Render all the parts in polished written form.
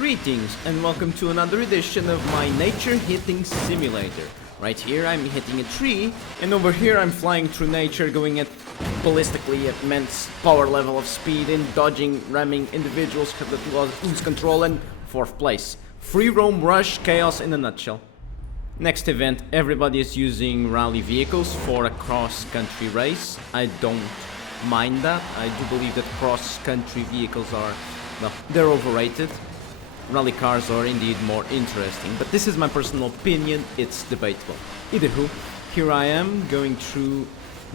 Greetings and welcome to another edition of my nature hitting simulator. Right here I'm hitting a tree, and over here I'm flying through nature, going at ballistically at immense power level of speed and dodging, ramming individuals that lose control, and 4th place. Free roam rush chaos in a nutshell. Next event, everybody is using rally vehicles for a cross-country race. I don't mind that. I do believe that cross-country vehicles are, well, they're overrated. Rally cars are indeed more interesting, but this is my personal opinion, it's debatable. Either who, here I am going through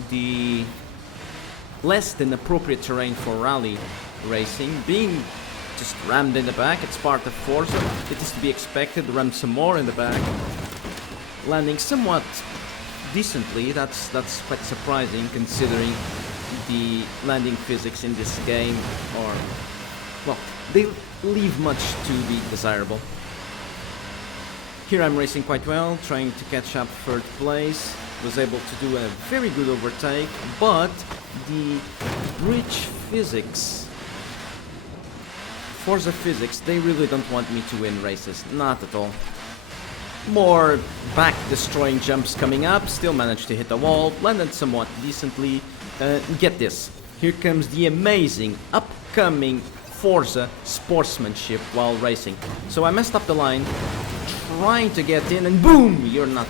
the less than appropriate terrain for rally racing, being just rammed in the back. It's part of Forza, it is to be expected. Ram some more in the back, landing somewhat decently. That's quite surprising considering the landing physics in this game are, well, they leave much to be desirable. Here I'm racing quite well, trying to catch up 3rd place. Was able to do a very good overtake, but the bridge physics, Forza physics, they really don't want me to win races, not at all. More back-destroying jumps coming up, still managed to hit the wall, landed somewhat decently. Get this, here comes the amazing upcoming Forza sportsmanship while racing. So I messed up the line, trying to get in, and boom! You're not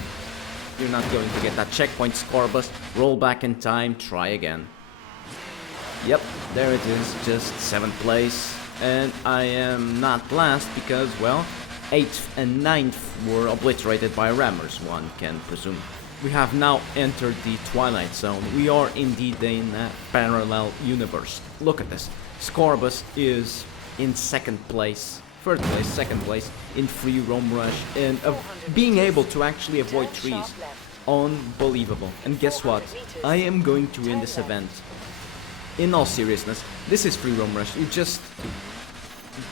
going to get that checkpoint, score bus, roll back in time, try again. Yep, there it is, just 7th place, and I am not last because, well, 8th and 9th were obliterated by rammers, one can presume. We have now entered the Twilight Zone. We are indeed in a parallel universe. Look at this. Scorbus is in 2nd place, 3rd place, 2nd place in free roam rush, and being able to actually avoid trees. Unbelievable. And guess what? I am going to win this event. In all seriousness, this is free roam rush. You just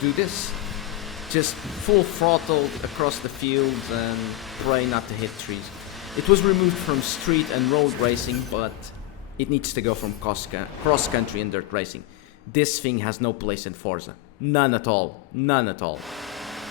do this. Just full throttle across the fields and pray not to hit trees. It was removed from street and road racing, but it needs to go from cross-country and dirt racing. This thing has no place in Forza. None at all. None at all.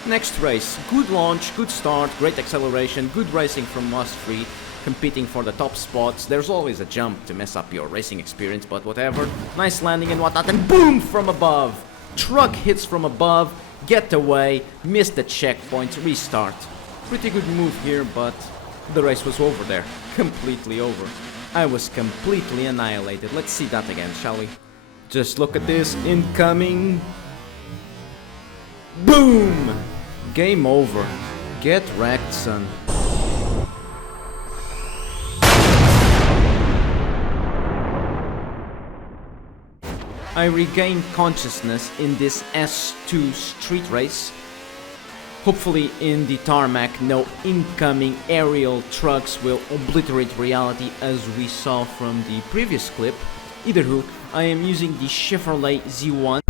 Next race. Good launch, good start, great acceleration, good racing from us three, competing for the top spots. There's always a jump to mess up your racing experience, but whatever. Nice landing and whatnot, and boom! From above. Truck hits from above, get away, missed the checkpoint, restart. Pretty good move here, but the race was over there. Completely over. I was completely annihilated. Let's see that again, shall we? Just look at this, incoming. Boom! Game over. Get wrecked, son. I regained consciousness in this S2 street race. Hopefully in the tarmac no incoming aerial trucks will obliterate reality as we saw from the previous clip. Either who, I am using the Chevrolet Z1.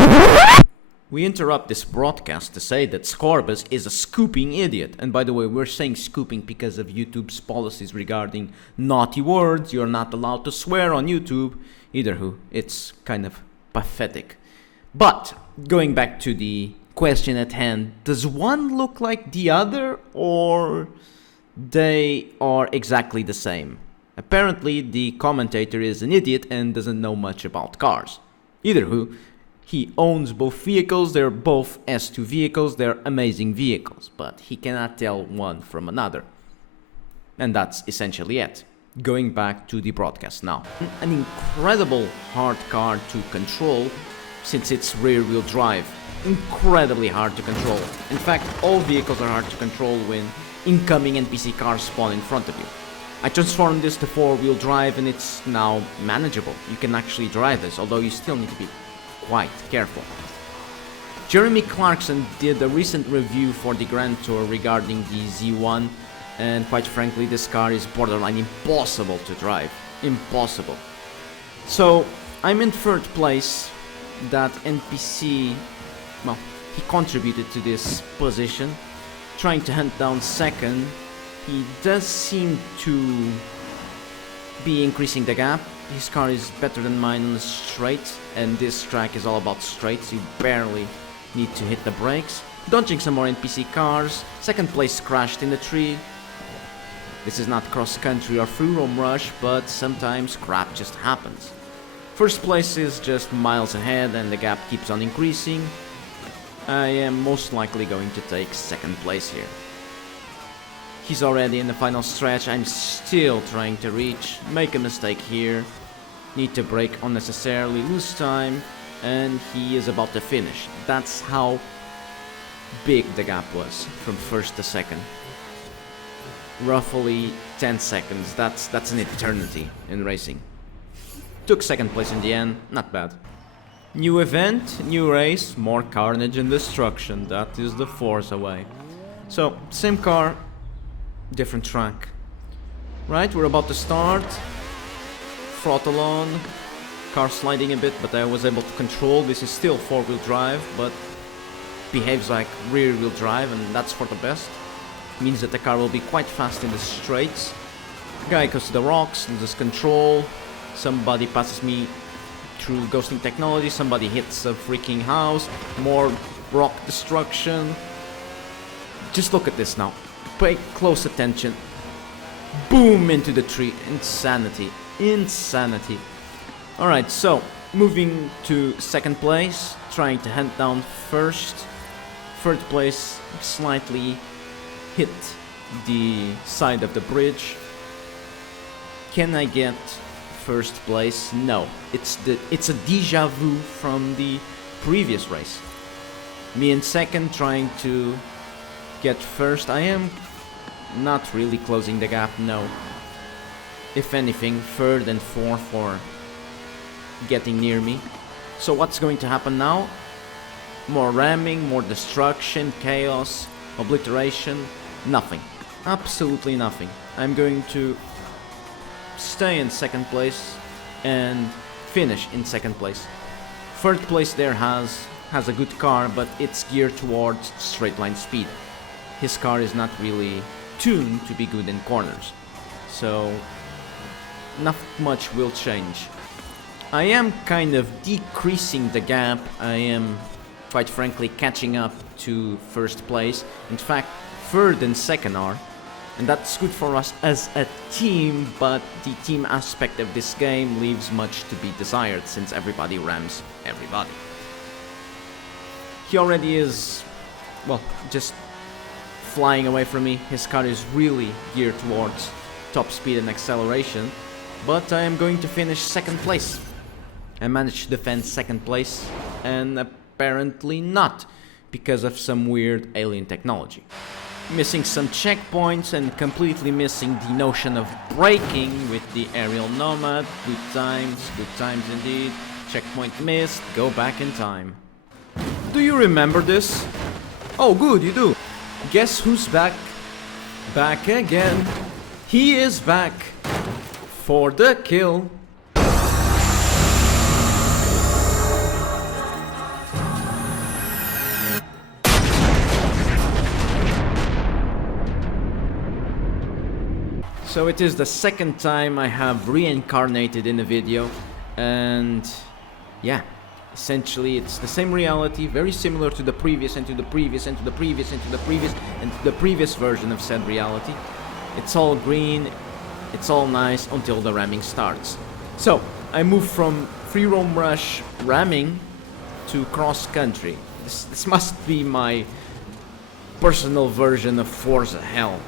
We interrupt this broadcast to say that Scorbus is a scooping idiot. And by the way, we're saying scooping because of YouTube's policies regarding naughty words. You're not allowed to swear on YouTube. Either who, it's kind of pathetic. But going back to the question at hand, does one look like the other, or they are exactly the same? Apparently the commentator is an idiot and doesn't know much about cars. Either who, he owns both vehicles, they're both S2 vehicles, they're amazing vehicles, but he cannot tell one from another. And that's essentially it. Going back to the broadcast now. An incredible hard car to control since it's rear-wheel drive. Incredibly hard to control. In fact, all vehicles are hard to control when incoming NPC cars spawn in front of you. I transformed this to 4-wheel drive and it's now manageable. You can actually drive this, although you still need to be quite careful. Jeremy Clarkson did a recent review for the Grand Tour regarding the Z1, and quite frankly this car is borderline impossible to drive. Impossible. So I'm in 3rd place. That NPC, well, he contributed to this position, trying to hunt down 2nd. He does seem to be increasing the gap. His car is better than mine on the straight, and this track is all about straights. You barely need to hit the brakes. dodging some more NPC cars. Second place crashed in the tree. This is not cross-country or free-roam rush, but sometimes crap just happens. First place is just miles ahead and the gap keeps on increasing. I am most likely going to take second place here. He's already in the final stretch. I'm still trying to reach. Make a mistake here. Need to brake unnecessarily, lose time, and he is about to finish. That's how big the gap was from first to second. Roughly 10 seconds. That's an eternity in racing. Took second place in the end. Not bad. New event, new race, more carnage and destruction. That is the Forza way. So, same car, different track. Right, we're about to start. Throttle on. Car sliding a bit, but I was able to control. This is still four-wheel drive, but behaves like rear-wheel drive, and that's for the best. Means that the car will be quite fast in the straights. Guy goes to the rocks, loses control. Somebody passes me through ghosting technology, somebody hits a freaking house, more rock destruction. Just look at this now. Pay close attention. Boom into the tree. Insanity. Insanity. Alright, so moving to second place, trying to hunt down first. Third place slightly hit the side of the bridge. Can I get first place? No. It's a deja vu from the previous race. Me in second trying to get first. I am not really closing the gap, no. If anything, third and fourth are getting near me. So what's going to happen now? More ramming, more destruction, chaos, obliteration, nothing. Absolutely nothing. I'm going to stay in second place and finish in second place. Third place there has a good car, but it's geared towards straight line speed. His car is not really tuned to be good in corners, so not much will change. I am kind of decreasing the gap. I am quite frankly catching up to first place. In fact, third and second are. And that's good for us as a team, but the team aspect of this game leaves much to be desired since everybody rams everybody. He already is, well, just flying away from me. His car is really geared towards top speed and acceleration, but I am going to finish second place. I managed to defend second place, and apparently not, because of some weird alien technology. Missing some checkpoints and completely missing the notion of braking with the aerial nomad. Good times indeed. Checkpoint missed, go back in time. Do you remember this? Oh good, you do. Guess who's back? Back again. He is back for the kill. So it is the second time I have reincarnated in a video, and yeah, essentially it's the same reality, very similar to the previous and to the previous and to the previous and to the previous and to the previous version of said reality. It's all green, it's all nice until the ramming starts. So I move from free roam rush ramming to cross country. This must be my personal version of Forza hell.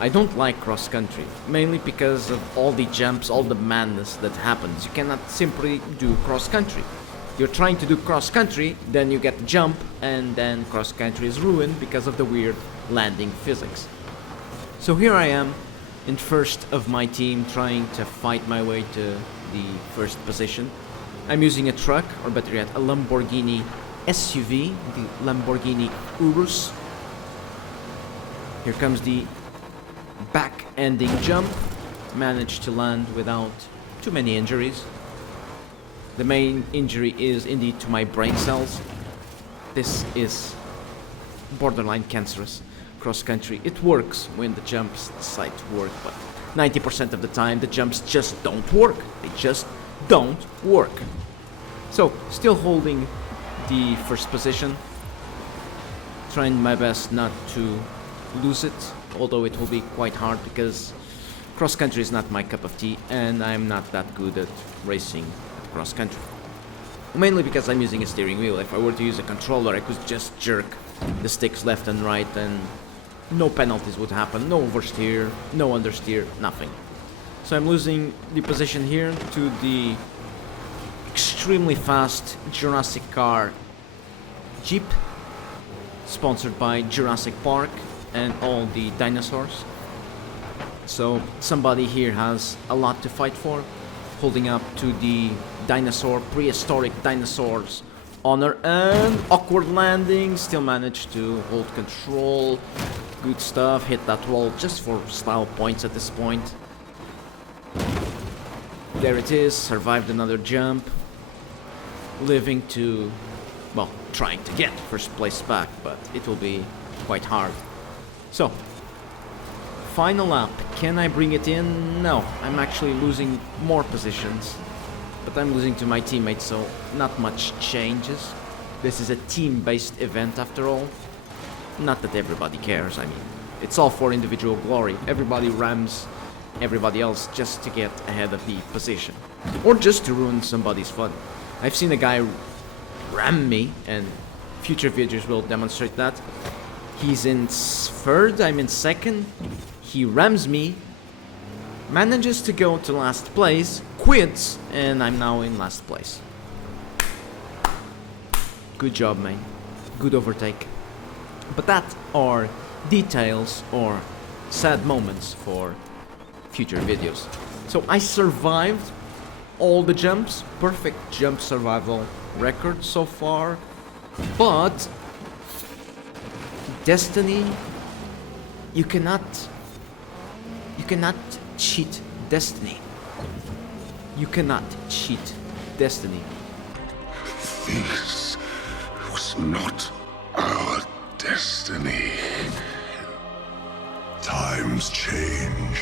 I don't like cross-country, mainly because of all the jumps, all the madness that happens. You cannot simply do cross-country. You're trying to do cross-country, then you get the jump, and then cross-country is ruined because of the weird landing physics. So here I am, in first of my team, trying to fight my way to the first position. I'm using a truck, or better yet, a Lamborghini SUV, the Lamborghini Urus. Here comes the back-ending jump. Managed to land without too many injuries. The main injury is indeed to my brain cells. This is borderline cancerous. Cross-country, it works when the jumps decide to work, but 90% of the time the jumps just don't work. They just don't work. So, still holding the first position. trying my best not to lose it, although it will be quite hard because cross country is not my cup of tea and I'm not that good at racing at cross country. Mainly because I'm using a steering wheel. If I were to use a controller, I could just jerk the sticks left and right and no penalties would happen, no oversteer, no understeer, nothing. So I'm losing the position here to the extremely fast Jurassic car Jeep, sponsored by Jurassic Park and all the dinosaurs. So somebody here has a lot to fight for, holding up to the prehistoric dinosaurs honor, and awkward landing, still managed to hold control. Good stuff, hit that wall just for style points at this point. There it is, survived another jump, living to, well, trying to get first place back, but it will be quite hard. So, final lap, can I bring it in? No, I'm actually losing more positions, but I'm losing to my teammates, so not much changes. This is a team-based event after all. Not that everybody cares, I mean, it's all for individual glory. Everybody rams everybody else just to get ahead of the position, or just to ruin somebody's fun. I've seen a guy ram me, and future videos will demonstrate that. He's in third, I'm in second. He rams me, manages to go to last place, quits, and I'm now in last place. Good job, man. Good overtake. But that are details or sad moments for future videos. So I survived all the jumps, perfect jump survival record so far, but Destiny, you cannot cheat Destiny. You cannot cheat Destiny. This was not our destiny. Times change.